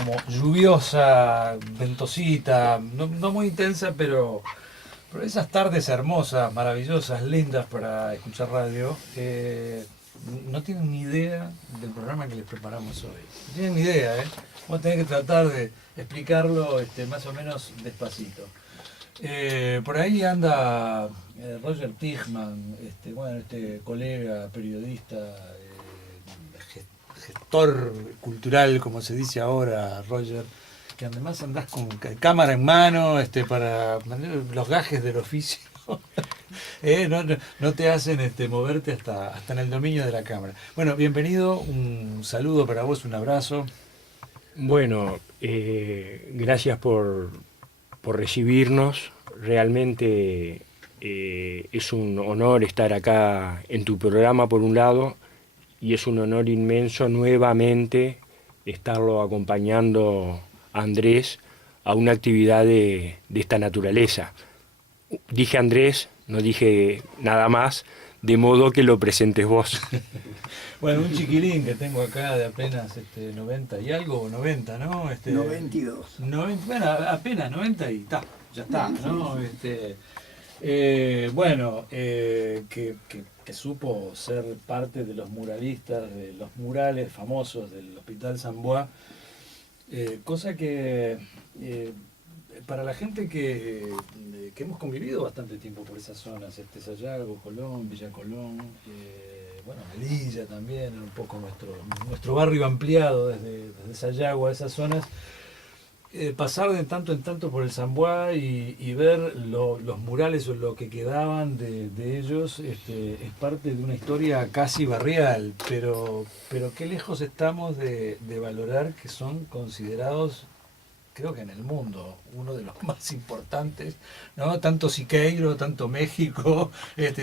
como lluviosa, ventosita, no muy intensa, pero esas tardes hermosas, maravillosas, lindas para escuchar radio, no tienen ni idea del programa que les preparamos hoy. No tienen ni idea, ¿eh? Vamos a tener que tratar de explicarlo más o menos despacito. Por ahí anda Roger Tigman, este colega, periodista, gestor cultural, como se dice ahora, Roger, que además andás con cámara en mano para los gajes del oficio. No te hacen moverte hasta en el dominio de la cámara. Bueno, bienvenido, un saludo para vos, un abrazo. Bueno, gracias por recibirnos. Realmente es un honor estar acá en tu programa por un lado, y es un honor inmenso nuevamente estarlo acompañando a Andrés a una actividad de esta naturaleza. Dije Andrés, no dije nada más, de modo que lo presentes vos. Bueno, un chiquilín que tengo acá de apenas 90 y algo, 90, ¿no? 92. Bueno, apenas 90 y ya está, ¿no? Que supo ser parte de los muralistas, de los murales famosos del Hospital San Bois, cosa que para la gente que hemos convivido bastante tiempo por esas zonas, Sayago, Colón, Villa Colón, Melilla también, un poco nuestro barrio ampliado desde Sayago a esas zonas, pasar de tanto en tanto por el San Bois y ver los murales o lo que quedaban de ellos, es parte de una historia casi barrial, pero qué lejos estamos de valorar que son considerados, creo que en el mundo, uno de los más importantes, ¿no? Tanto Siqueiro, tanto México,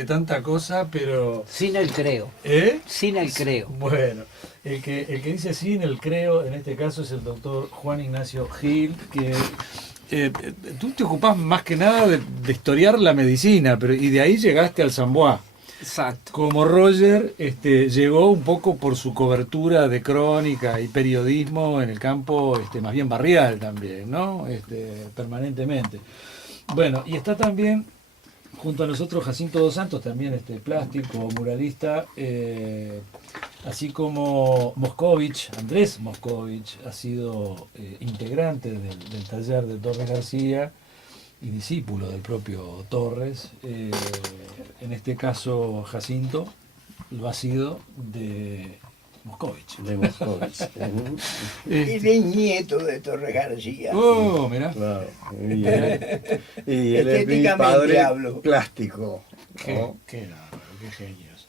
tanta cosa, pero... Sin el creo. ¿Eh? Sin el creo. Bueno, el que dice sin el creo, en este caso es el doctor Juan Ignacio Gil, que tú te ocupás más que nada de historiar la medicina, y de ahí llegaste al San Bois. Exacto. Como Roger llegó un poco por su cobertura de crónica y periodismo en el campo más bien barrial también, ¿no? Permanentemente. Bueno, y está también junto a nosotros Jacinto Dos Santos, también plástico, muralista, así como Moscovich, Andrés Moscovich, ha sido integrante del taller de Torres García y discípulo del propio Torres. En este caso Jacinto lo ha sido de Moscovich. De Moscovich. Y de nieto de Torres García. Oh, mirá. Claro. Y él es mi padre plástico. ¿No? Qué genios.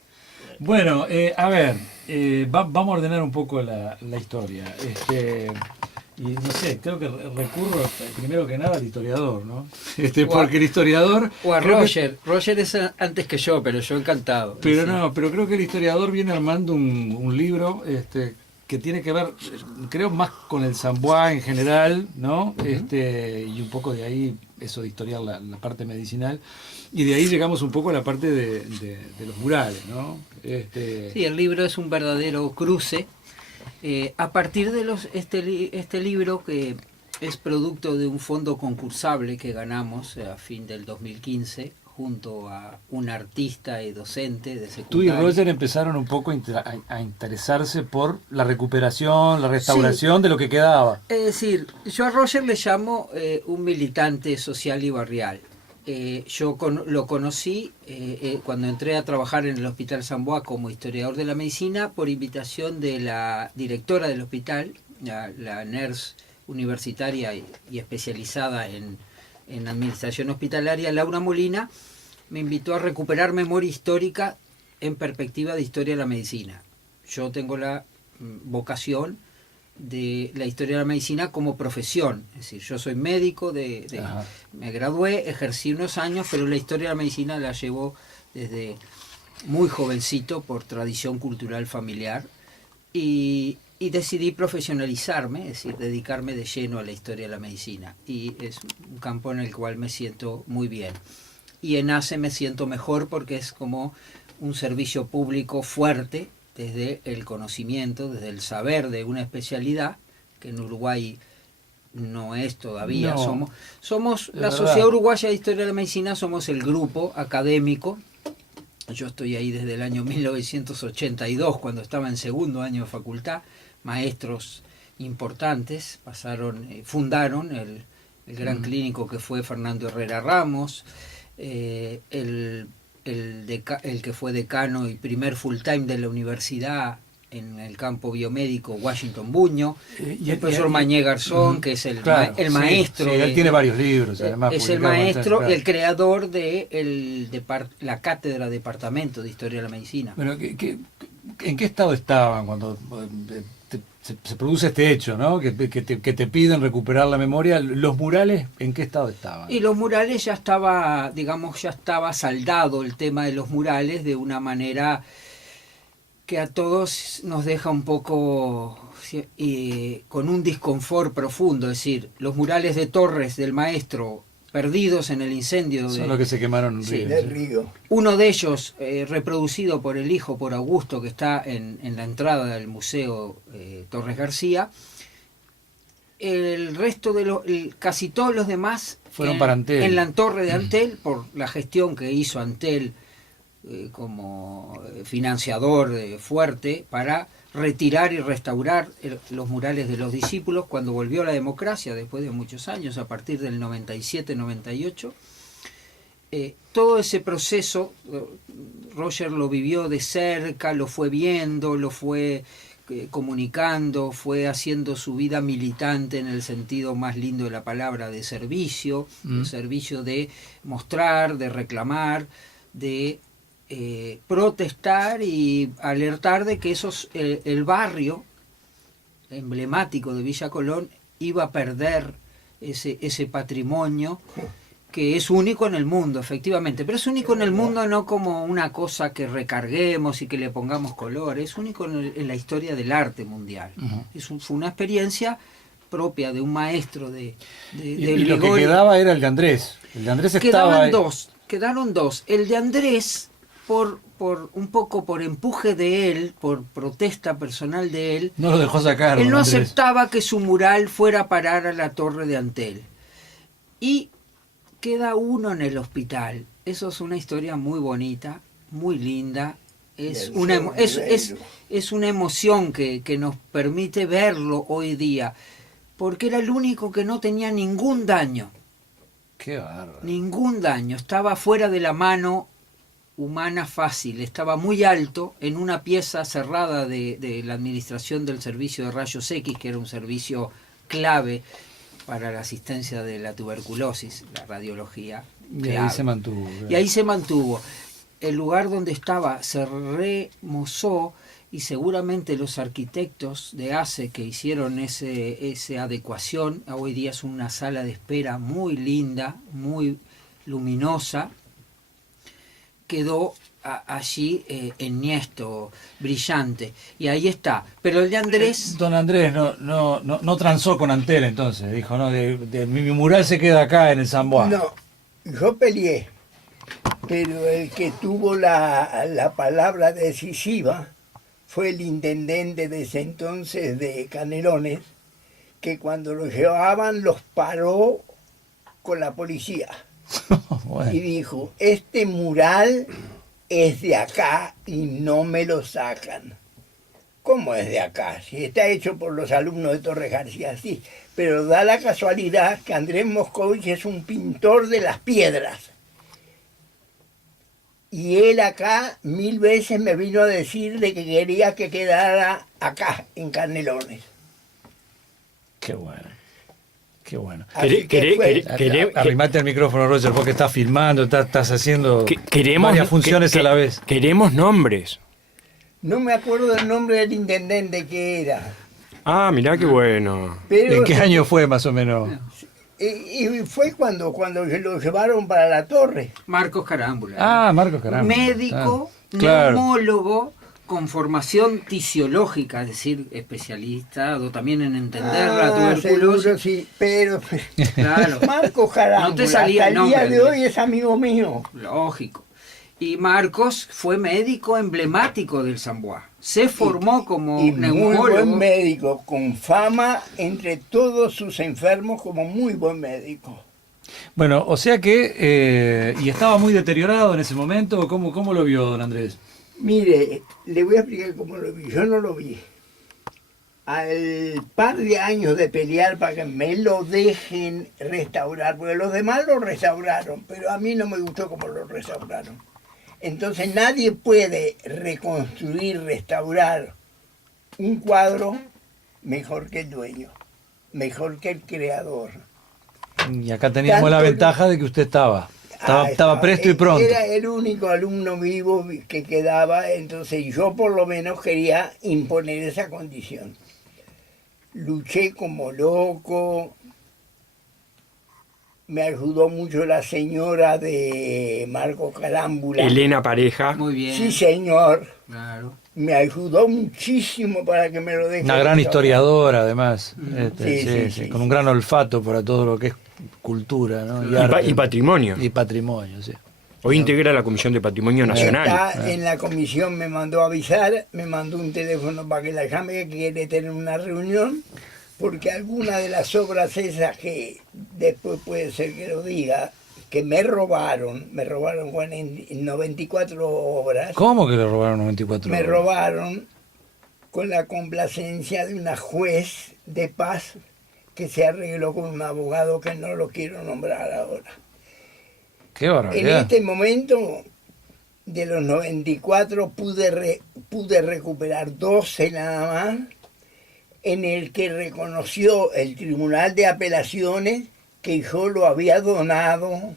Bueno, a ver, vamos a ordenar un poco la historia. Y no sé, creo que recurro primero que nada al historiador, ¿no? Porque el historiador... O a Roger. Roger es antes que yo, pero yo encantado. Pero no, pero creo que el historiador viene armando un libro que tiene que ver, creo, más con el San Bois en general, ¿no? Y un poco de ahí, eso de historiar la parte medicinal. Y de ahí llegamos un poco a la parte de los murales, ¿no? Sí, el libro es un verdadero cruce. A partir de este libro, que es producto de un fondo concursable que ganamos a fin del 2015 junto a un artista y docente de secundaria. Tú y Roger empezaron un poco a interesarse por la recuperación, la restauración de lo que quedaba. Es decir, yo a Roger le llamo un militante social y barrial. Yo lo conocí cuando entré a trabajar en el Hospital San Bois como historiador de la medicina por invitación de la directora del hospital, la nurse universitaria y especializada en administración hospitalaria, Laura Molina. Me invitó a recuperar memoria histórica en perspectiva de historia de la medicina. Yo tengo la vocación de la historia de la medicina como profesión, es decir, yo soy médico, me gradué, ejercí unos años, pero la historia de la medicina la llevo desde muy jovencito por tradición cultural familiar y decidí profesionalizarme, es decir, dedicarme de lleno a la historia de la medicina, y es un campo en el cual me siento muy bien. Y en ACE me siento mejor porque es como un servicio público fuerte, desde el conocimiento, desde el saber de una especialidad, que en Uruguay no es todavía. No, Somos la verdad. Sociedad Uruguaya de Historia de la Medicina, somos el grupo académico. Yo estoy ahí desde el año 1982, cuando estaba en segundo año de facultad. Maestros importantes fundaron el gran clínico que fue Fernando Herrera Ramos, el que fue decano y primer full time de la universidad en el campo biomédico, Washington Buño, el profesor Mañé Garzón, que es el maestro. Sí, él tiene varios libros, además. Es el maestro, el creador de la cátedra Departamento de Historia de la Medicina. Bueno, ¿en qué estado estaban cuando se produce este hecho, ¿no? Que te piden recuperar la memoria? ¿Los murales en qué estado estaban? Y los murales ya estaba saldado el tema de los murales de una manera que a todos nos deja un poco con un disconfort profundo. Es decir, los murales de Torres del maestro perdidos en el incendio son los que se quemaron en del Río. Uno de ellos reproducido por el hijo, por Augusto, que está en la entrada del Museo Torres García. El resto de casi todos los demás fueron para Antel, en la torre de Antel, por la gestión que hizo Antel como financiador fuerte para retirar y restaurar los murales de los discípulos cuando volvió la democracia después de muchos años, a partir del 97-98. Todo ese proceso Roger lo vivió de cerca, lo fue viendo, lo fue comunicando, fue haciendo su vida militante en el sentido más lindo de la palabra, de servicio, el servicio de mostrar, de reclamar, de protestar y alertar de que el barrio emblemático de Villa Colón iba a perder ese patrimonio que es único en el mundo, efectivamente, pero es único en el mundo no como una cosa que recarguemos y que le pongamos color, es único en la historia del arte mundial. Fue una experiencia propia de un maestro de y lo que quedaba era el de Andrés. El de Andrés estaba... Quedaron dos. El de Andrés, un poco por empuje de él, por protesta personal de él, no lo dejó sacar. Él no Andrés aceptaba que su mural fuera a parar a la torre de Antel. Y queda uno en el hospital. Eso es una historia muy bonita, muy linda. Es una emoción que nos permite verlo hoy día, porque era el único que no tenía ningún daño. Qué bárbaro. Ningún daño. Estaba fuera de la mano humana fácil. Estaba muy alto en una pieza cerrada de la administración del servicio de rayos X, que era un servicio clave para la asistencia de la tuberculosis, la radiología. Y ahí se mantuvo. Y ahí se mantuvo. El lugar donde estaba se remozó y seguramente los arquitectos de ACE que hicieron esa adecuación, hoy día es una sala de espera muy linda, muy luminosa, quedó allí enhiesto, brillante, y ahí está. Pero el de Andrés... Don Andrés no transó con Antel, entonces, dijo, no, mi mural se queda acá en el Samboa. No, yo peleé, pero el que tuvo la palabra decisiva fue el intendente de ese entonces de Canelones, que cuando los llevaban los paró con la policía. Bueno. Y dijo, este mural es de acá y no me lo sacan. ¿Cómo es de acá? Si está hecho por los alumnos de Torres García, sí. Pero da la casualidad que Andrés Moscovich es un pintor de las piedras. Y él acá 1000 veces me vino a decir de que quería que quedara acá, en Canelones. Qué bueno. Qué bueno. Arrimate el micrófono, Roger, porque estás filmando, estás haciendo varias funciones a la vez. Queremos nombres. No me acuerdo del nombre del intendente que era. Ah, mirá qué bueno. Pero, ¿en qué año fue más o menos? Y fue cuando lo llevaron para la torre. Marcos Carámbula. Ah, Marcos Carámbula. Médico, neumólogo, con formación tisiológica, es decir, especialista también en entender la tuberculosis. Seguro, sí, pero claro. Marcos Carámbula, no te salía hasta el día de hoy es amigo mío. Lógico. Y Marcos fue médico emblemático del Samboa. Se formó como y muy neumólogo. buen médico, con fama entre todos sus enfermos como muy buen médico. Bueno, o sea que, ¿y estaba muy deteriorado en ese momento? ¿Cómo lo vio, don Andrés? Mire, le voy a explicar cómo lo vi. Yo no lo vi. Al par de años de pelear para que me lo dejen restaurar, porque los demás lo restauraron, pero a mí no me gustó cómo lo restauraron. Entonces nadie puede reconstruir, restaurar un cuadro mejor que el dueño, mejor que el creador. Y acá teníamos la Tanto- ventaja de que usted estaba presto y pronto. Era el único alumno vivo que quedaba, entonces yo por lo menos quería imponer esa condición. Luché como loco, me ayudó mucho la señora de Marco Carámbula. Elena Pareja. Muy bien. Sí, señor, Claro. me ayudó muchísimo para que me lo dejen. Una gran restaurar. historiadora, además. Sí, con un gran olfato para todo lo que es cultura, ¿no? Y patrimonio. Y patrimonio, sí. Hoy integra la Comisión de Patrimonio Nacional. Está en la comisión, me mandó a avisar, me mandó un teléfono para que la llame, que quiere tener una reunión, porque alguna de las obras esas que después puede ser que lo diga, que me robaron Juan, en 94 obras, ¿Cómo que le robaron 94 me horas? robaron con la complacencia de una juez de paz que se arregló con un abogado que no lo quiero nombrar ahora. Qué En barbaridad. este momento, de los 94, pude recuperar 12 nada más, en el que reconoció el Tribunal de Apelaciones que yo lo había donado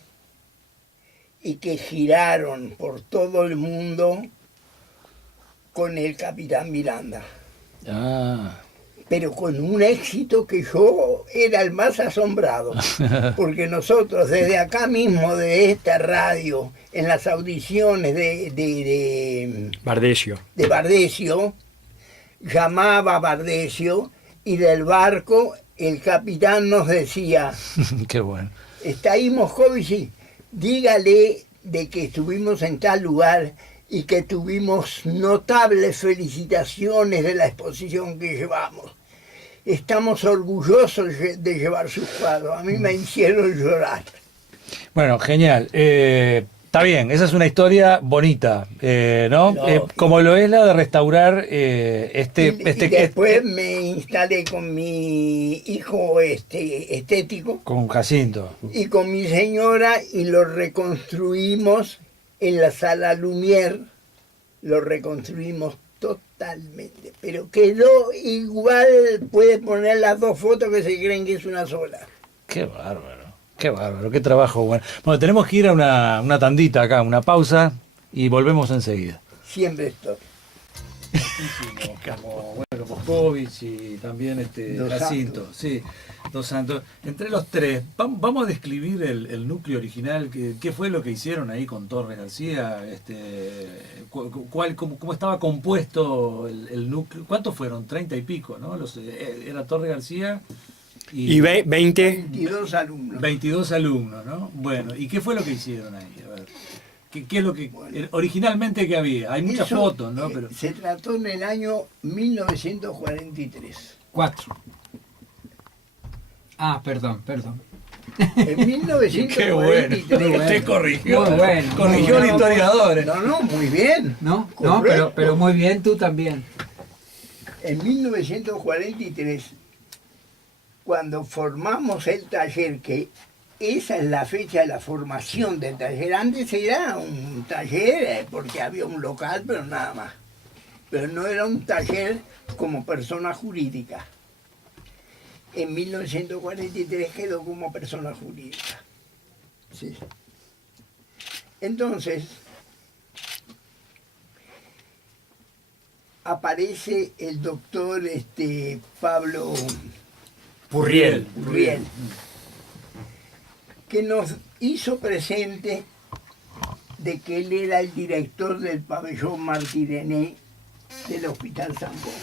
y que giraron por todo el mundo con el capitán Miranda. Ah, Pero con un éxito que yo era el más asombrado, porque nosotros desde acá mismo, de esta radio, en las audiciones de Bardesio. Bardesio, llamaba a Bardesio y del barco el capitán nos decía, qué bueno. está ahí Moscovici, dígale de que estuvimos en tal lugar y que tuvimos notables felicitaciones de la exposición que llevamos. Estamos orgullosos de llevar sus cuadros. A mí me hicieron llorar. Bueno, genial. Está bien, esa es una historia bonita, ¿no? No, como lo es la de restaurar Y después me instalé con mi hijo estético con Jacinto. y con mi señora y lo reconstruimos en la sala Lumière. Lo reconstruimos totalmente, pero quedó igual. Puede poner las dos fotos que se creen que es una sola. Qué bárbaro, qué trabajo bueno. Bueno, tenemos que ir a una tandita acá, una pausa y volvemos enseguida. Siempre estoy. Como bueno, Moscovich y también Dos Jacinto, Santos. sí, Dos Santos. Entre los tres, vamos a describir el núcleo original, qué fue lo que hicieron ahí con Torres García, cómo estaba compuesto el núcleo, ¿cuántos fueron? 30 y pico, ¿no? Era Torres García Y 20. 22 alumnos. 22 alumnos, ¿no? Bueno, ¿y qué fue lo que hicieron ahí? A ver, ¿qué es lo que originalmente que había? Hay muchas Eso, fotos, ¿no? Pero se trató en el año 1943. 4. Ah, perdón. En 1943. qué bueno. Usted corrigió, Muy bueno, corrigió muy al bueno. historiador. No, muy bien. No, Correcto. pero muy bien, tú también. En 1943, cuando formamos el taller, que esa es la fecha de la formación del taller. Antes era un taller porque había un local, pero nada más. Pero no era un taller como persona jurídica. En 1943 quedó como persona jurídica. Sí. Entonces, aparece el doctor Pablo Purriel. Riel, que nos hizo presente de que él era el director del pabellón Martí-René del Hospital San Juan.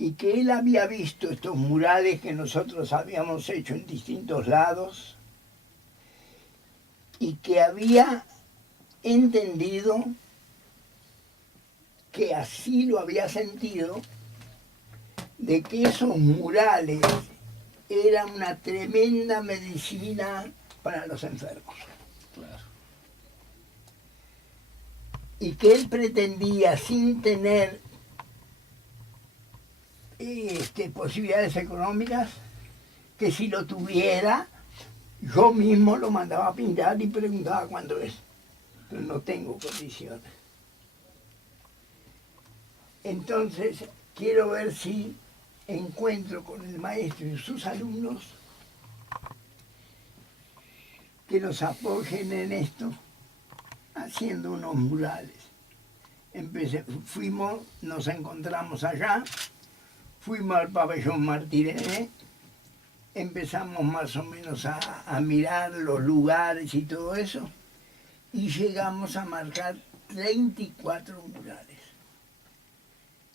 Y que él había visto estos murales que nosotros habíamos hecho en distintos lados y que había entendido que así lo había sentido, de que esos murales eran una tremenda medicina para los enfermos. Claro. Y que él pretendía, sin tener posibilidades económicas, que si lo tuviera, yo mismo lo mandaba a pintar y preguntaba cuándo es. Pero no tengo condiciones. Entonces, quiero ver si encuentro con el maestro y sus alumnos que nos apoyen en esto, haciendo unos murales. Nos encontramos allá, fuimos al pabellón Martínez, empezamos más o menos a mirar los lugares y todo eso, y llegamos a marcar 34 murales,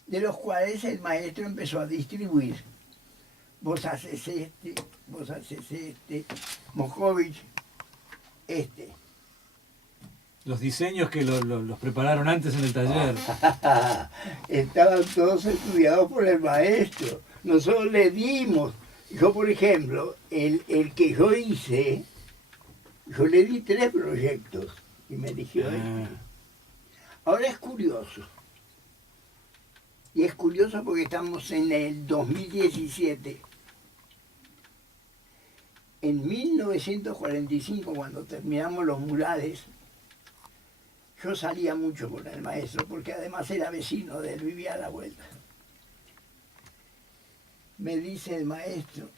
de los cuales el maestro empezó a distribuir. Vos haces este, Moscovich, este. Los diseños que los prepararon antes en el taller. Estaban todos estudiados por el maestro. Nosotros le dimos. Yo, por ejemplo, el que yo hice, yo le di 3 proyectos y me eligió este. Ahora es curioso. Y es curioso porque estamos en el 2017. En 1945, cuando terminamos los murales, yo salía mucho con el maestro, porque además era vecino de él, vivía a la vuelta. Me dice el maestro,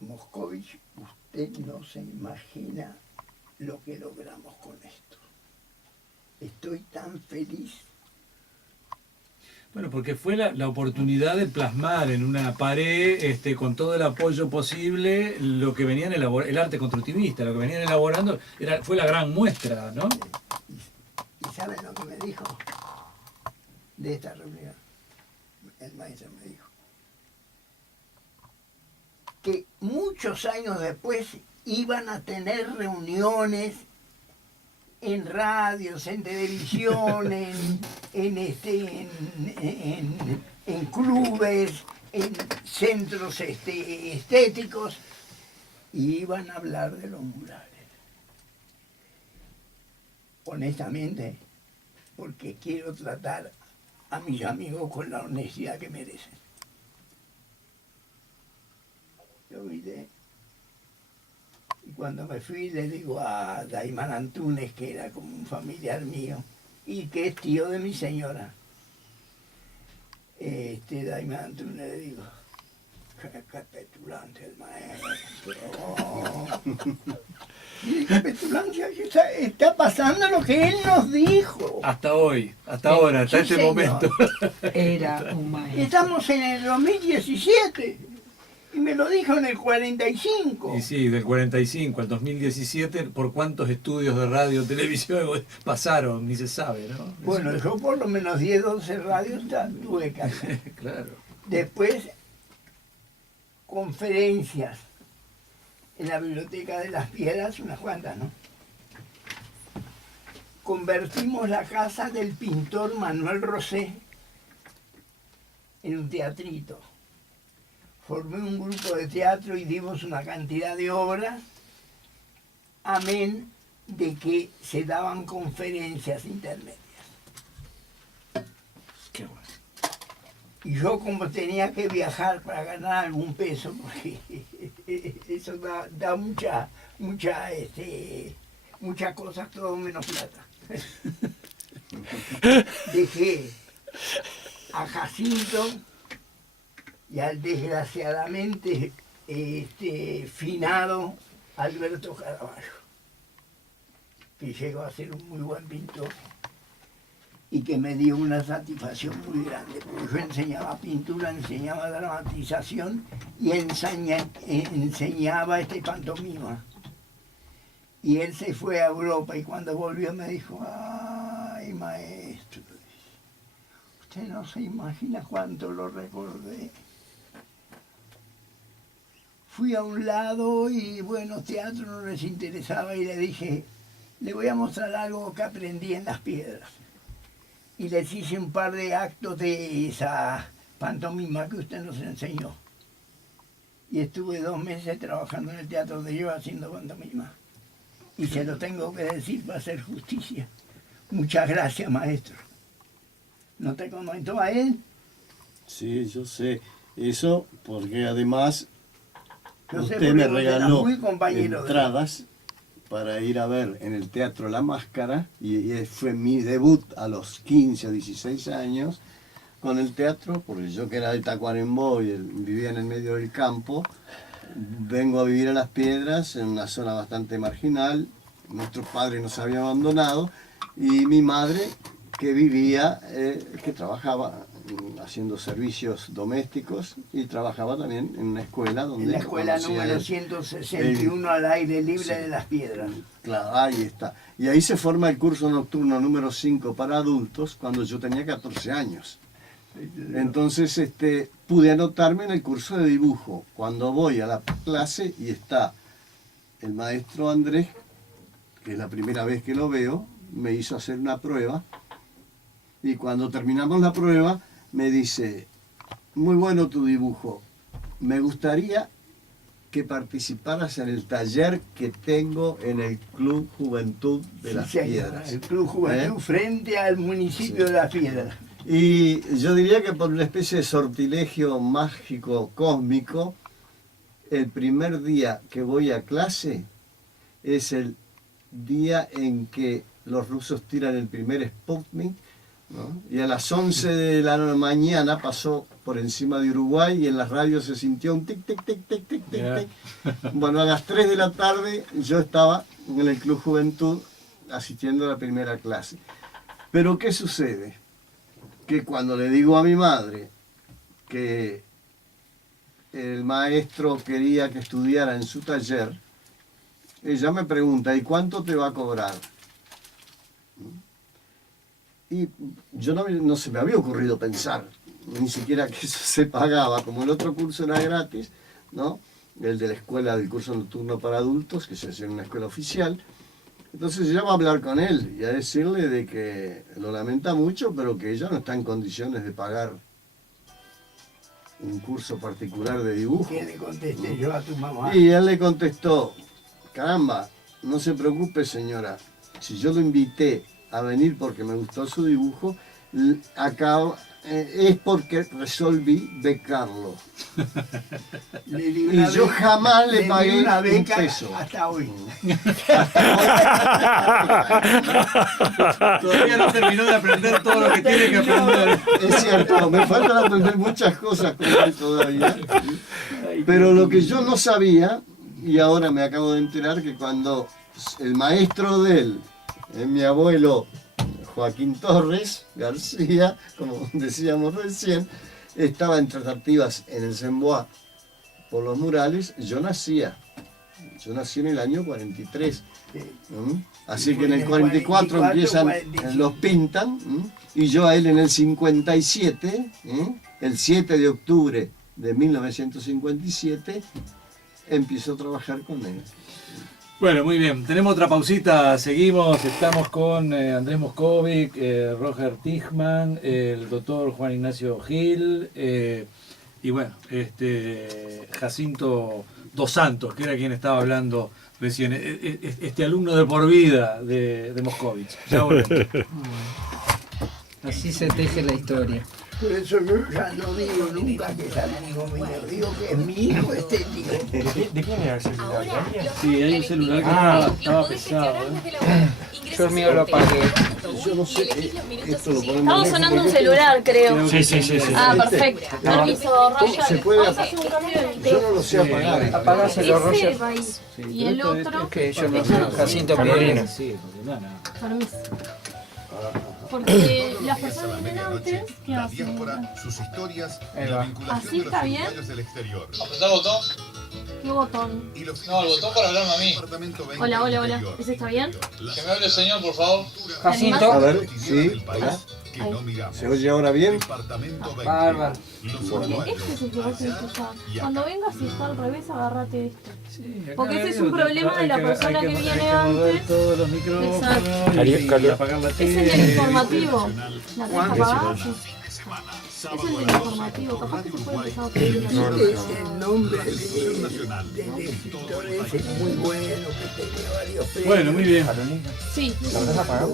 Moscovich, usted no se imagina lo que logramos con esto. Estoy tan feliz. Bueno, porque fue la oportunidad de plasmar en una pared, con todo el apoyo posible, lo que venían el arte constructivista, lo que venían elaborando, fue la gran muestra, ¿no? ¿Y saben lo que me dijo de esta reunión? El maestro me dijo que muchos años después iban a tener reuniones en radios, en televisión, en clubes, en centros estéticos, y iban a hablar de los murales. Honestamente, porque quiero tratar a mis amigos con la honestidad que merecen. Yo miré. Y cuando me fui le digo a Daimán Antunes, que era como un familiar mío, y que es tío de mi señora. Daimán Antunes le digo, qué petulante el maestro. Y qué petulancia, está pasando lo que él nos dijo. Hasta hoy, hasta ahora, hasta este momento. Era un maestro. Estamos en el 2017. Y me lo dijo en el 45. Y sí, del 45 al 2017, ¿por cuántos estudios de radio, televisión pasaron? Ni se sabe, ¿no? Bueno, yo por lo menos 10, 12 radios tuve que hacer. Claro. Después, conferencias en la Biblioteca de las Piedras, unas cuantas, ¿no? Convertimos la casa del pintor Manuel Rosé en un teatrito. Formé un grupo de teatro y dimos una cantidad de obras, amén de que se daban conferencias intermedias. Qué bueno. Y yo, como tenía que viajar para ganar algún peso, porque eso da muchas cosas, todo menos plata. Dejé a Jacinto y al desgraciadamente finado Alberto Caraballo, que llegó a ser un muy buen pintor y que me dio una satisfacción muy grande, porque yo enseñaba pintura, enseñaba dramatización y enseñaba pantomima. Y él se fue a Europa y cuando volvió me dijo, ay maestro, usted no se imagina cuánto lo recordé. Fui a un lado y bueno, teatro no les interesaba y le dije, Le voy a mostrar algo que aprendí en Las Piedras. Y les hice un par de actos de esa pantomima que usted nos enseñó. Y estuve 2 meses trabajando en el teatro de yo haciendo pantomima. Y se lo tengo que decir para hacer justicia. Muchas gracias, maestro. ¿No te comentó a él? Sí, yo sé. Eso porque además Yo sé usted porque me vos eras regaló muy compañero de él. entradas para ir a ver en el Teatro La Máscara y fue mi debut a los 15 o 16 años con el teatro, porque yo que era de Tacuarembó y vivía en el medio del campo, vengo a vivir a Las Piedras en una zona bastante marginal, nuestros padres nos habían abandonado y mi madre que vivía, que trabajaba haciendo servicios domésticos y trabajaba también en una escuela donde... En la escuela conocía número él. 161 al aire libre Sí. de Las Piedras. Claro, ahí está. Y ahí se forma el curso nocturno número 5 para adultos cuando yo tenía 14 años. Entonces pude anotarme en el curso de dibujo. Cuando voy a la clase y está el maestro Andrés, que es la primera vez que lo veo, me hizo hacer una prueba. Y cuando terminamos la prueba, me dice, muy bueno tu dibujo, me gustaría que participaras en el taller que tengo en el Club Juventud de Las Sí, señor, Piedras. el Club Juventud frente al municipio Sí. de Las Piedras. Y yo diría que por una especie de sortilegio mágico, cósmico, el primer día que voy a clase es el día en que los rusos tiran el primer Sputnik, ¿no? Y a las 11 de la mañana pasó por encima de Uruguay y en las radios se sintió un tic, tic, tic, tic, tic, tic, Yeah. tic. Bueno, a las 3 de la tarde yo estaba en el Club Juventud asistiendo a la primera clase. Pero ¿qué sucede? Que cuando le digo a mi madre que el maestro quería que estudiara en su taller, ella me pregunta, ¿y cuánto te va a cobrar? Y yo no se me había ocurrido pensar, ni siquiera que eso se pagaba, como el otro curso era gratis, ¿no? El de la escuela del curso nocturno para adultos, que se hacía en una escuela oficial. Entonces yo voy a hablar con él y a decirle de que lo lamenta mucho, pero que ella no está en condiciones de pagar un curso particular de dibujo. ¿Qué le contesté yo a tu mamá? Y él le contestó, caramba, no se preocupe señora, si yo lo invité a venir porque me gustó su dibujo, es porque resolví becarlo. Le di Y una yo beca- jamás le di pagué una un beca peso. hasta hoy. Todavía no terminó de aprender todo lo que tiene que aprender. Es cierto, me faltan aprender muchas cosas con él todavía. Pero lo que yo no sabía, y ahora me acabo de enterar, que cuando el maestro de él, mi abuelo Joaquín Torres García, como decíamos recién, estaba en tratativas en el Semboá por los murales, yo nací en el año 43. ¿Mm? Así que en el 44 empiezan, 45. los pintan, ¿m? Y yo a él en el 57, el 7 de octubre de 1957, empiezo a trabajar con él. Bueno, muy bien. Tenemos otra pausita. Seguimos. Estamos con Andrés Moscovic, Roger Tichman, el doctor Juan Ignacio Gil y bueno, Jacinto Dos Santos, que era quien estaba hablando recién. Este alumno de por vida de Moscovic. Ya volvemos. Así se teje la historia. Por eso yo ya no digo nunca que es amigo mío, digo que es mi hijo estético. ¿De quién era el celular? ¿De alguien? Sí, hay un celular que estaba pesado. Yo el mío lo apagué. Yo no sé, esto lo ponemos Estaba lejos sonando un porque celular, creo. Sí, sí, sí. Ah, perfecto. Permiso, Roger. se puede Vamos a hacer un cambio de yo no lo sé apagar. Apagáselo, Ese Roger. va ahí. Y el otro, Que yo no sé, Jacinto Carolina. Pierina. Sí, porque no. permiso. Porque las personas que vienen antes, ¿qué La hacen? diáspora, sus historias y Ahí la va. vinculación ¿Así de los está bien? uruguayos del exterior. ¿Apretá el botón? ¿Qué botón? Y los No, el botón para hablarme a mí. Departamento 20 Hola, hola, hola. Interior. ¿Ese está bien? La Que me hable el señor, por favor. Jacinto. A ver, cotidiana sí, del país hola. que Ahí. no miramos. ¿Se oye ahora bien? Departamento 20. Bárbaro. Los Porque uruguayos. este es el que vos tenés que usar. Cuando vengas y está al revés, agarrate este. Sí, acá Porque ese es hay un problema de la hay persona que hay viene mover antes. todos los micrófonos Exacto. y apagar la Es tele. el del informativo. La tenés Juan, apagada, sí. Es el del informativo. Capaz que se puede empezar a pedir la Este es el nombre del escritor ese muy bueno que tenía varios premios. Bueno, muy bien. Sí,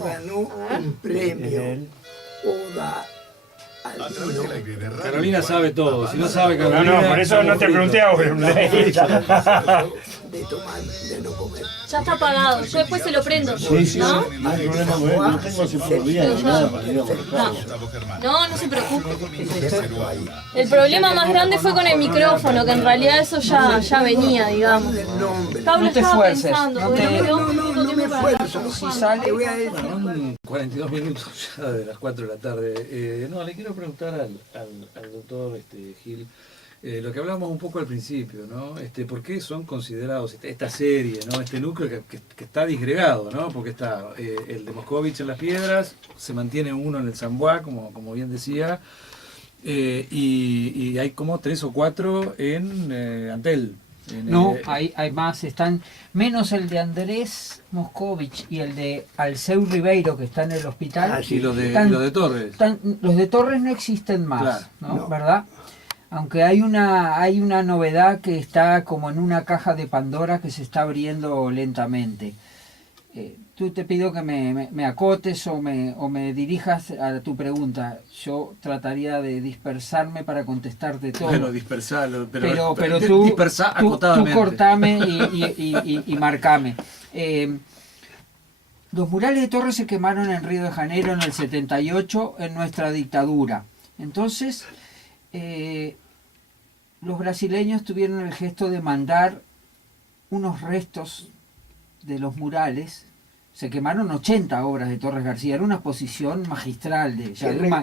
Ganó un premio Oda al A través del vino. aire de radio. Carolina sabe todo. Si no sabe No, Carolina. no, por eso no te pregunté a vos. De tomar, de no comer. ya está apagado. Yo después se lo prendo. Sí, sí, ¿No? no hay problema con él. No tengo ese problema ni nada para ir a molestarlo. Gustavo Germán. No, no se preocupe. El problema más grande fue con el micrófono, que en realidad eso ya venía, digamos. El nombre. Pablo No te estaba esfuerces, pensando, no porque te- no me quedó No, muy no, poquito no me tiempo para esfuerzo. estar Si trabajando. te voy a decir. Son 42 minutos ya de las 4 de la tarde. No, le quiero preguntar al doctor Gil, lo que hablamos un poco al principio, ¿no? ¿Por qué son considerados esta serie, ¿no? Este núcleo que está disgregado, ¿no? Porque está el de Moscovich en Las Piedras, se mantiene uno en el Zamboa, como bien decía, y hay como 3 o 4 en Antel. No, hay más, están menos el de Andrés Moscovich y el de Alceu Ribeiro, que está en el hospital. Ah, sí. Y los Están- de Torres. Los de Torres no existen más, Claro. ¿no? No. ¿Verdad? Aunque hay una novedad que está como en una caja de Pandora que se está abriendo lentamente. Tú te pido que me acotes o me dirijas a tu pregunta. Yo trataría de dispersarme para contestarte todo. Bueno, dispersarlo, pero tú, dispersá tú acotadamente. cortame y marcame. Los murales de Torres se quemaron en Río de Janeiro en el 78 en nuestra dictadura. Entonces, los brasileños tuvieron el gesto de mandar unos restos de los murales. Se quemaron 80 obras de Torres García. Era una exposición magistral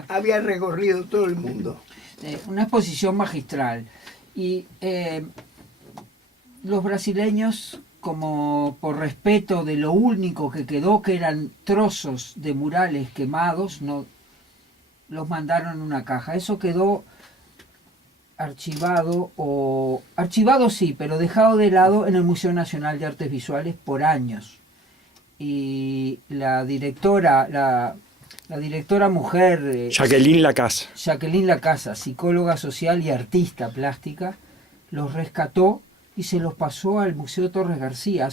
Había recorrido todo el mundo. una exposición magistral. Y los brasileños, como por respeto de lo único que quedó, que eran trozos de murales quemados, no los mandaron en una caja. Eso quedó archivado sí, pero dejado de lado en el Museo Nacional de Artes Visuales por años. Y la directora mujer, Jacqueline Lacase. Jacqueline Lacasa, psicóloga social y artista plástica, los rescató y se los pasó al Museo Torres García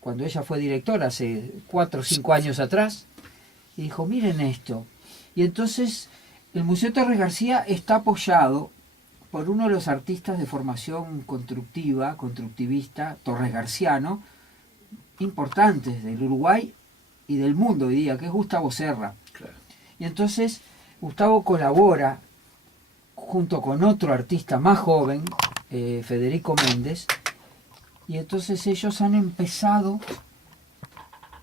cuando ella fue directora, hace 4 o 5 años atrás, y dijo, miren esto. Y entonces el Museo Torres García está apoyado por uno de los artistas de formación constructivista, Torres Garciano, importantes del Uruguay y del mundo hoy día, que es Gustavo Serra. Claro. Y entonces Gustavo colabora junto con otro artista más joven, Federico Méndez, y entonces ellos han empezado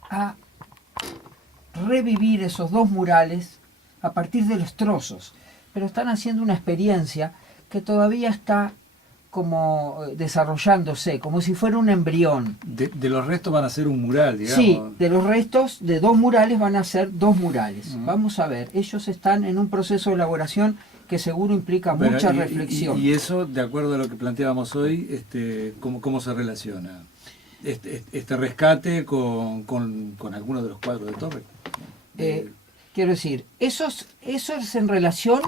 a revivir esos 2 murales a partir de los trozos, pero están haciendo una experiencia que todavía está como desarrollándose, como si fuera un embrión. De los restos van a ser un mural, digamos. Sí, de los restos de 2 murales van a ser 2 murales. Ujú. Vamos a ver, ellos están en un proceso de elaboración que seguro implica Bueno, mucha y- reflexión. Y eso, de acuerdo a lo que planteábamos hoy, ¿cómo se relaciona? Este rescate con algunos de los cuadros de Torres. Quiero decir, eso es en relación,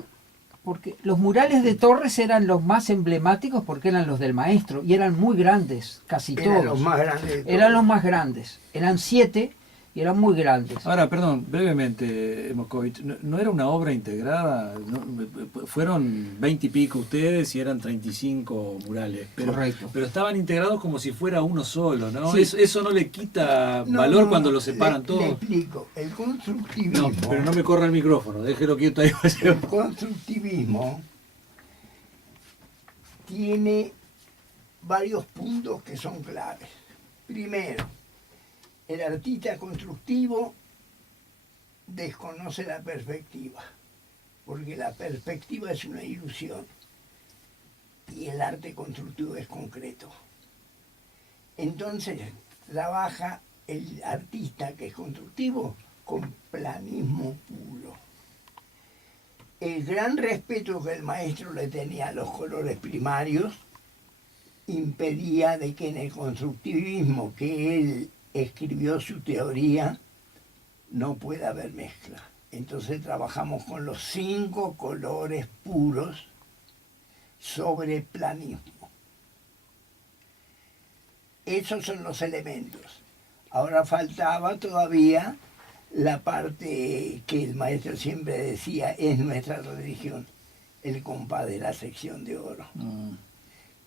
porque los murales de Torres eran los más emblemáticos porque eran los del maestro y eran muy grandes, casi Eran todos. los más grandes de todos. Eran los más grandes, eran 7 y eran muy grandes. Ahora, perdón, brevemente, Moscovich, ¿no era una obra integrada? Fueron 20 y pico ustedes y eran 35 murales, Correcto. pero estaban integrados como si fuera uno solo, ¿no? Sí. Eso no le quita No, valor no, cuando lo separan le todos. explico, el constructivismo, No, pero no me corra el micrófono, déjelo quieto ahí. el constructivismo tiene varios puntos que son claves. Primero, el artista constructivo desconoce la perspectiva, porque la perspectiva es una ilusión y el arte constructivo es concreto. Entonces trabaja el artista que es constructivo con planismo puro. El gran respeto que el maestro le tenía a los colores primarios impedía de que en el constructivismo que él escribió su teoría no pueda haber mezcla. Entonces trabajamos con los 5 colores puros sobre planismo. Esos son los elementos. Ahora faltaba todavía la parte que el maestro siempre decía es nuestra religión, el compás de la sección de oro.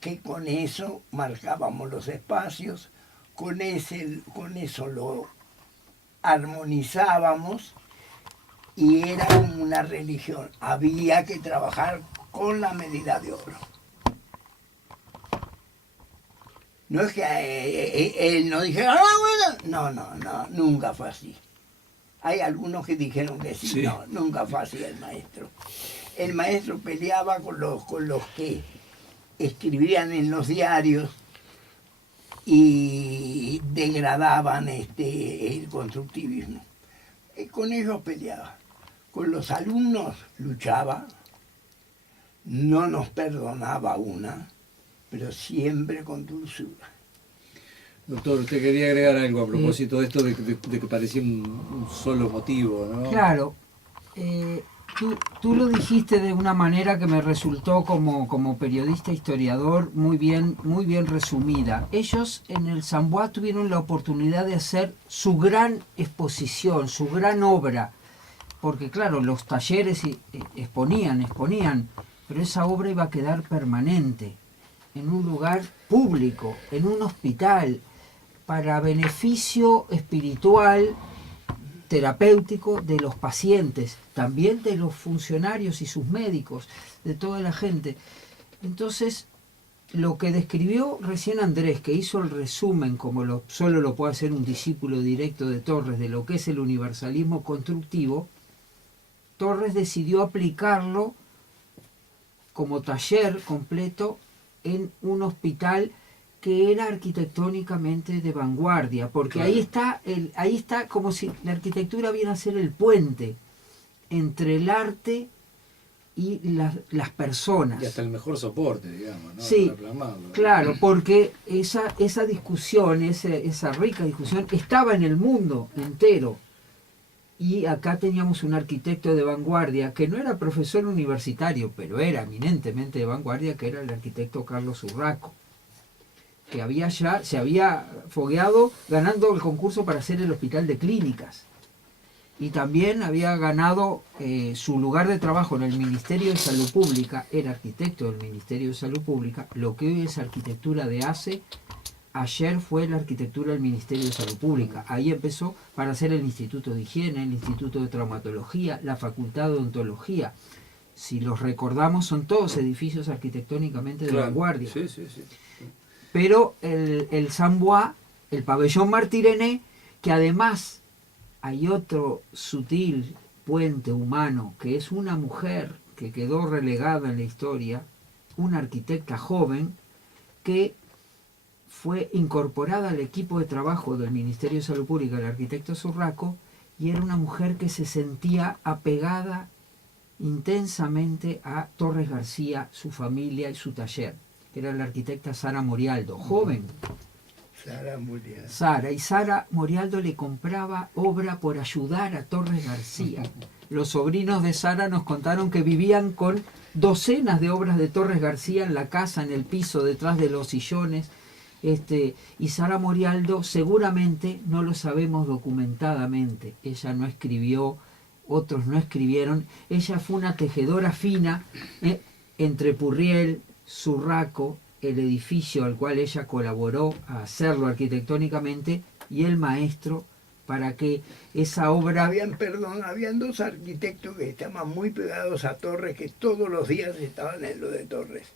Que con eso marcábamos los espacios, con eso lo armonizábamos y era como una religión. Había que trabajar con la medida de oro. No es que él no dijera, bueno, no, nunca fue así. Hay algunos que dijeron que sí, no, nunca fue así el maestro. El maestro peleaba con los que escribían en los diarios y degradaban el constructivismo. Y con ellos peleaba. Con los alumnos luchaba, no nos perdonaba una, pero siempre con dulzura. Doctor, usted quería agregar algo a propósito de esto de que parecía un solo motivo, ¿no? Claro. Tú lo dijiste de una manera que me resultó como periodista historiador muy bien resumida. Ellos en el Samboa tuvieron la oportunidad de hacer su gran exposición, su gran obra, porque claro, los talleres exponían, pero esa obra iba a quedar permanente, en un lugar público, en un hospital, para beneficio espiritual, terapéutico de los pacientes, también de los funcionarios y sus médicos, de toda la gente. Entonces, lo que describió recién Andrés, que hizo el resumen, como solo lo puede hacer un discípulo directo de Torres, de lo que es el universalismo constructivo, Torres decidió aplicarlo como taller completo en un hospital que era arquitectónicamente de vanguardia, porque claro, ahí está como si la arquitectura viene a ser el puente entre el arte y las personas. Y hasta el mejor soporte, digamos, ¿no? Sí, reclamarlo. Claro, porque esa discusión, esa rica discusión, estaba en el mundo entero. Y acá teníamos un arquitecto de vanguardia, que no era profesor universitario, pero era eminentemente de vanguardia, que era el arquitecto Carlos Urraco, que se había fogueado ganando el concurso para hacer el hospital de clínicas. Y también había ganado su lugar de trabajo en el Ministerio de Salud Pública, era arquitecto del Ministerio de Salud Pública, lo que hoy es arquitectura de ACE, ayer fue la arquitectura del Ministerio de Salud Pública. Ahí empezó para hacer el Instituto de Higiene, el Instituto de Traumatología, la Facultad de Odontología. Si los recordamos, son todos edificios arquitectónicamente de vanguardia. Sí. Pero el Samboa, el pabellón Martirene, que además hay otro sutil puente humano, que es una mujer que quedó relegada en la historia, una arquitecta joven, que fue incorporada al equipo de trabajo del Ministerio de Salud Pública, el arquitecto Urraco, y era una mujer que se sentía apegada intensamente a Torres García, su familia y su taller, que era la arquitecta Sara Morialdo, joven. Sara Morialdo le compraba obra por ayudar a Torres García. Los sobrinos de Sara nos contaron que vivían con docenas de obras de Torres García en la casa, en el piso, detrás de los sillones. Y Sara Morialdo seguramente, no lo sabemos documentadamente, ella no escribió, otros no escribieron, ella fue una tejedora fina entre Purriel, Urraco, el edificio al cual ella colaboró a hacerlo arquitectónicamente, y el maestro, para que esa obra... Habían dos arquitectos que estaban muy pegados a Torres, que todos los días estaban en lo de Torres,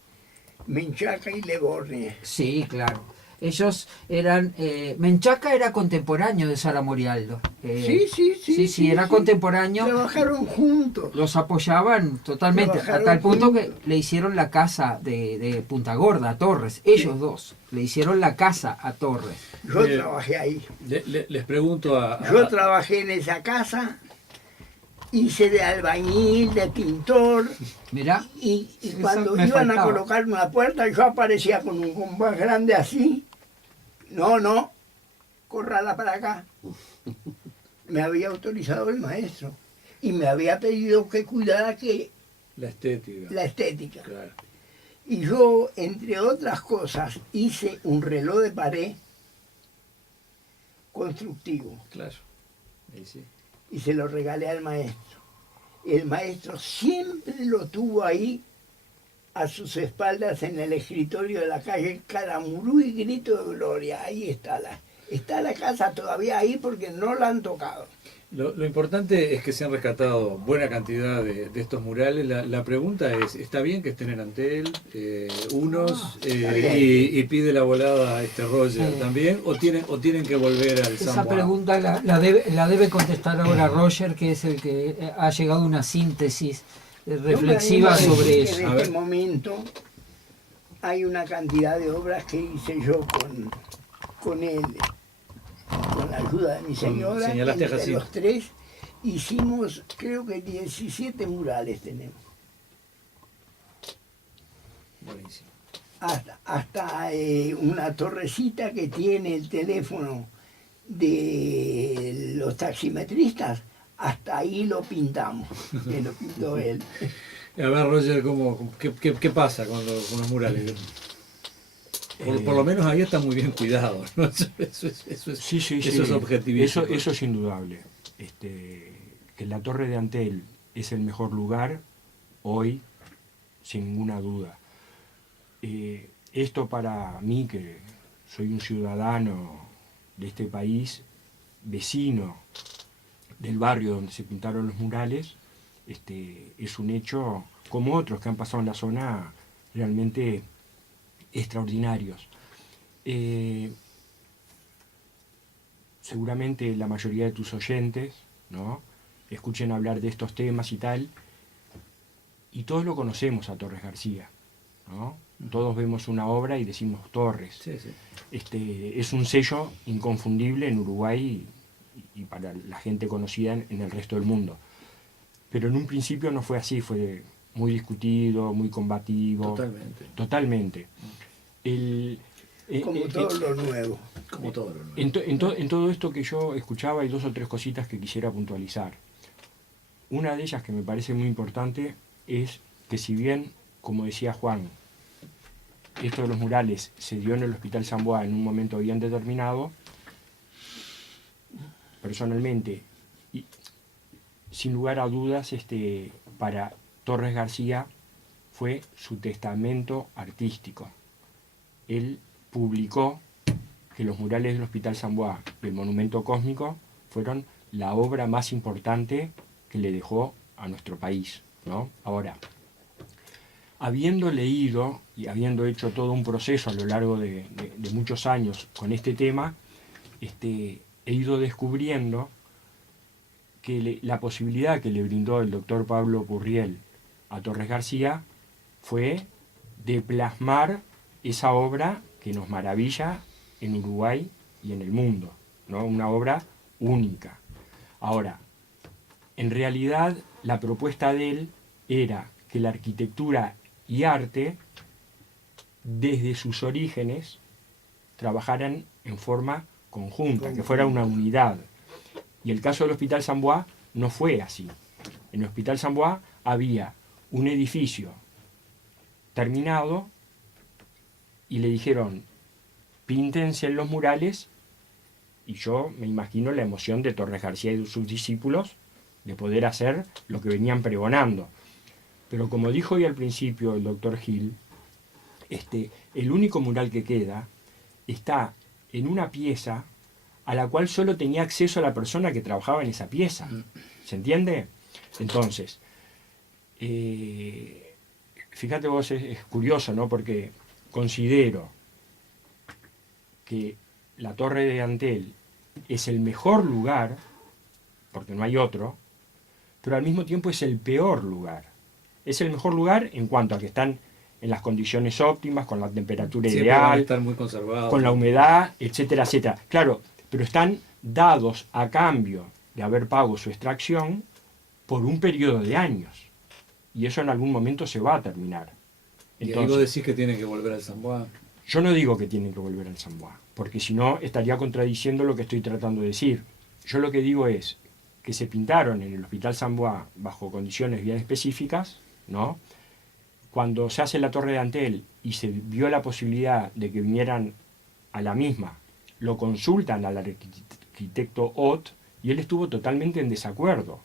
Menchaca y Leborgne. Sí, claro. Ellos eran... Menchaca era contemporáneo de Sara Morialdo. Sí, era contemporáneo. Trabajaron juntos. Los apoyaban totalmente, Trabajaron a tal punto juntos. que le hicieron la casa de Punta Gorda a Torres. Ellos dos le hicieron la casa a Torres. Yo trabajé ahí. Les pregunto Yo trabajé en esa casa, hice de albañil, de pintor, Mirá, y Eso cuando me iban a faltaba. colocar una puerta, yo aparecía con un compás grande así. No, corrala para acá. Me había autorizado el maestro y me había pedido que cuidara que la estética. la estética. Claro. Y yo, entre otras cosas, hice un reloj de pared constructivo Claro. Ahí sí. y se lo regalé al maestro. El maestro siempre lo tuvo ahí a sus espaldas en el escritorio de la calle Caramurú y Grito de Gloria. Ahí está la casa todavía ahí porque no la han tocado. Lo importante es que se han rescatado buena cantidad de estos murales. La pregunta es, ¿está bien que estén en Antel unos bien. y pide la volada a Roger también? ¿O tienen que volver al esa San Juan? pregunta la debe contestar ahora Roger, que es el que ha llegado a una síntesis reflexiva Yo me animo a sobre decir que eso. en este momento hay una cantidad de obras que hice yo con él, con la ayuda de mi señora. señalaste a Entre Jacinto. los tres hicimos, creo que 17 murales tenemos. Buenísimo. Hasta una torrecita que tiene el teléfono de los taximetristas, hasta ahí lo pintamos, que lo pintó él. A ver, Roger, ¿qué pasa con los murales? Por lo menos ahí está muy bien cuidado, ¿no? Eso es objetivismo. Eso es indudable. Que la Torre de Antel es el mejor lugar hoy, sin ninguna duda. Esto para mí, que soy un ciudadano de este país, vecino del barrio donde se pintaron los murales, es un hecho, como otros que han pasado en la zona, realmente extraordinarios. Seguramente la mayoría de tus oyentes, ¿no?, escuchen hablar de estos temas y tal, y todos lo conocemos a Torres García, ¿no? Todos vemos una obra y decimos Torres. Sí, sí. Es un sello inconfundible en Uruguay y para la gente conocida en el resto del mundo. Pero en un principio no fue así, fue muy discutido, muy combativo. Totalmente. Como todo lo nuevo. Como todo lo nuevo. En todo esto que yo escuchaba hay 2 o 3 cositas que quisiera puntualizar. Una de ellas que me parece muy importante es que, si bien, como decía Juan, esto de los murales se dio en el Hospital San Boa en un momento bien determinado, personalmente, y sin lugar a dudas, para Torres García fue su testamento artístico. Él publicó que los murales del Hospital San Boa y el Monumento Cósmico fueron la obra más importante que le dejó a nuestro país, ¿no? Ahora, habiendo leído y habiendo hecho todo un proceso a lo largo de muchos años con este tema, he ido descubriendo que la posibilidad que le brindó el doctor Pablo Purriel a Torres García fue de plasmar esa obra que nos maravilla en Uruguay y en el mundo, ¿no? Una obra única. Ahora, en realidad la propuesta de él era que la arquitectura y arte, desde sus orígenes, trabajaran en forma conjunta, que fuera una unidad. Y el caso del Hospital San Boa no fue así. En el Hospital San Boa había un edificio terminado y le dijeron, píntense en los murales, y yo me imagino la emoción de Torres García y de sus discípulos de poder hacer lo que venían pregonando. Pero como dijo hoy al principio el doctor Gil, el único mural que queda está en una pieza a la cual solo tenía acceso la persona que trabajaba en esa pieza. ¿Se entiende? Entonces, fíjate vos, es curioso, ¿no? Porque considero que la Torre de Antel es el mejor lugar, porque no hay otro, pero al mismo tiempo es el peor lugar. Es el mejor lugar en cuanto a que están en las condiciones óptimas, con la temperatura Siempre van a ideal, estar muy conservados. con la humedad, etcétera, etcétera. Claro, pero están dados a cambio de haber pagado su extracción por un periodo de años. Y eso en algún momento se va a terminar. Y ahí vos decís que tienen que volver al San Juan. Yo no digo que tienen que volver al San Juan, porque si no estaría contradiciendo lo que estoy tratando de decir. Yo lo que digo es que se pintaron en el Hospital San Juan bajo condiciones bien específicas, ¿no? Cuando se hace la Torre de Antel y se vio la posibilidad de que vinieran a la misma, lo consultan al arquitecto Ott y él estuvo totalmente en desacuerdo,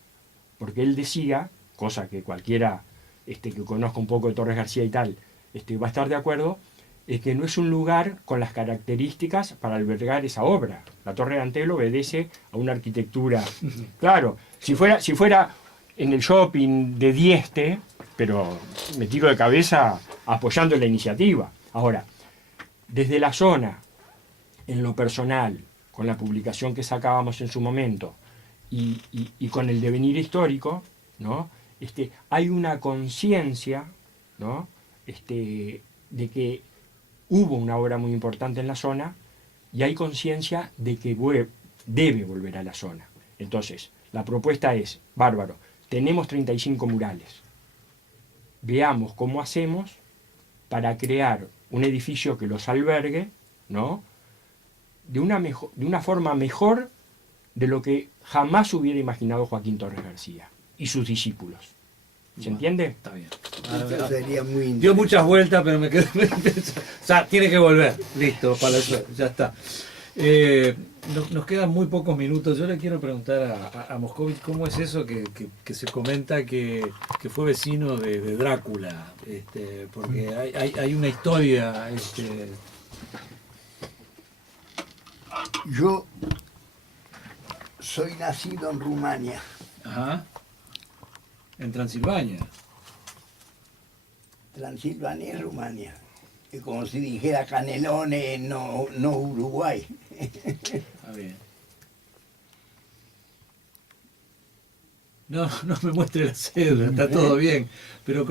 porque él decía, cosa que cualquiera que conozca un poco de Torres García y tal, va a estar de acuerdo, es que no es un lugar con las características para albergar esa obra. La Torre de Antel obedece a una arquitectura. Claro, si fuera en el shopping de Dieste, pero me tiro de cabeza apoyando la iniciativa. Ahora, desde la zona, en lo personal, con la publicación que sacábamos en su momento y con el devenir histórico, ¿no? Hay una conciencia, ¿no? De que hubo una obra muy importante en la zona y hay conciencia de que debe volver a la zona. Entonces, la propuesta es, bárbaro, tenemos 35 murales. Veamos cómo hacemos para crear un edificio que los albergue, ¿no? De una forma mejor de lo que jamás hubiera imaginado Joaquín Torres García y sus discípulos. ¿Se entiende? Está bien. Esto sería muy Dio interesante. muchas vueltas, pero me quedé. O sea, tiene que volver. Listo, para eso, ya está. Nos quedan muy pocos minutos. Yo le quiero preguntar a Moscovitz cómo es eso que se comenta que fue vecino de Drácula. Porque hay una historia. Yo soy nacido en Rumania. Ajá. En Transilvania. Transilvania y Rumania. Y como si dijera Canelones, no Uruguay. Está bien. No me muestre la cédula, está todo bien. Pero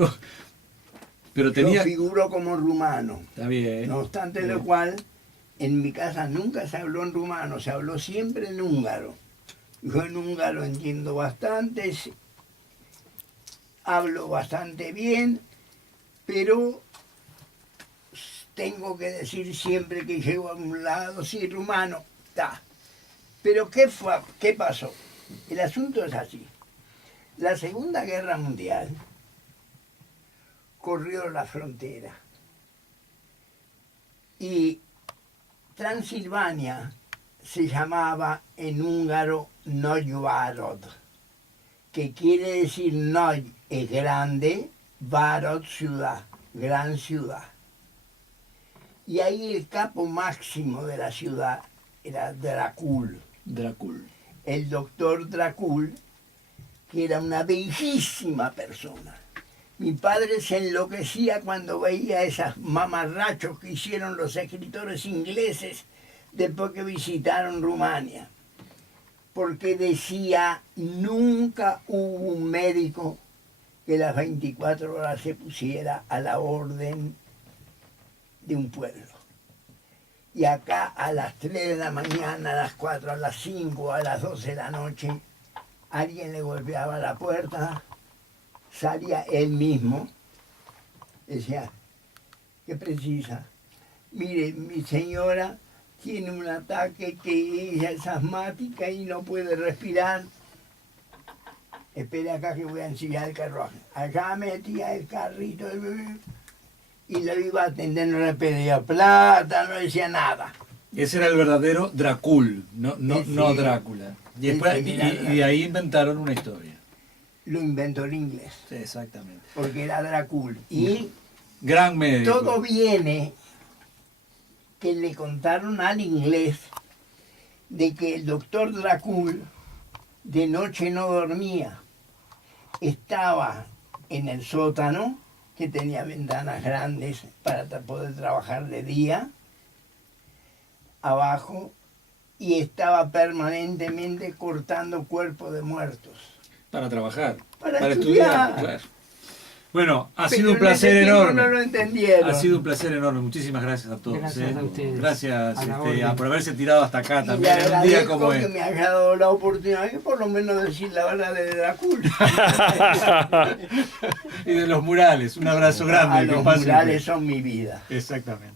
tenía. Yo figuro como rumano. Está bien. No obstante lo cual, en mi casa nunca se habló en rumano, se habló siempre en húngaro. Yo en húngaro entiendo bastante, hablo bastante bien, pero tengo que decir siempre que llego a un lado, sí, rumano, está. Pero ¿qué pasó? El asunto es así. La Segunda Guerra Mundial corrió la frontera y Transilvania se llamaba en húngaro Nagyvárad, que quiere decir Nagy es grande, Várad ciudad, gran ciudad. Y ahí el capo máximo de la ciudad era Dracul. El doctor Dracul, que era una bellísima persona. Mi padre se enloquecía cuando veía esos mamarrachos que hicieron los escritores ingleses después que visitaron Rumania. Porque decía, nunca hubo un médico que las 24 horas se pusiera a la orden de un pueblo. Y acá a las 3 de la mañana, a las 4, a las 5, a las 12 de la noche, alguien le golpeaba la puerta, salía él mismo, decía, ¿qué precisa? Mire, mi señora tiene un ataque que ella es asmática y no puede respirar. Espere acá que voy a ensillar el carruaje. Allá metía el carrito y lo iba a atender, no le pedía plata, no decía nada. Ese era el verdadero Dracul, no Drácula. Y, después, y de ahí inventaron una historia. Lo inventó el inglés. Sí, exactamente. Porque era Dracul. Y gran médico. todo viene que le contaron al inglés de que el doctor Dracul de noche no dormía. Estaba en el sótano, que tenía ventanas grandes para poder trabajar de día, abajo y estaba permanentemente cortando cuerpos de muertos. Para trabajar, Para estudiar. estudiar. Claro. Bueno, ha Pero sido un en placer ese tiempo enorme. no lo entendieron. Ha sido un placer enorme. Muchísimas gracias a todos. Gracias a ustedes. Gracias A la orden. por haberse tirado hasta acá Y le también en un día agradezco como que este. me haya dado la oportunidad de por lo menos decir la verdad de la culpa. Y de los murales. Un abrazo grande. A que los pasen murales bien. son mi vida. Exactamente.